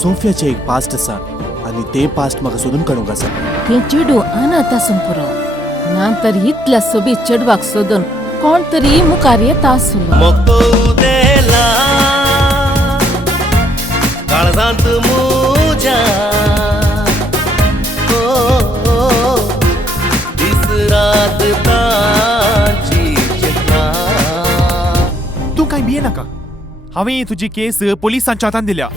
सोफियाचे एक पास्ट आसा आनी ते पास्ट म्हाका सोदून काडूंक आसा. तें चेडू अनाथ आसून पुरो ना तर इतल्या सोबीत चेडवाक सोदून कोण तरी मुखार येता आसलो. मोक्तोदेला काळजांत मुज्या दिसरात तांची चित्रां. तूं कांय भिये नाका. हांवें तुजी केस पोलिसांच्या हातान दिल्या.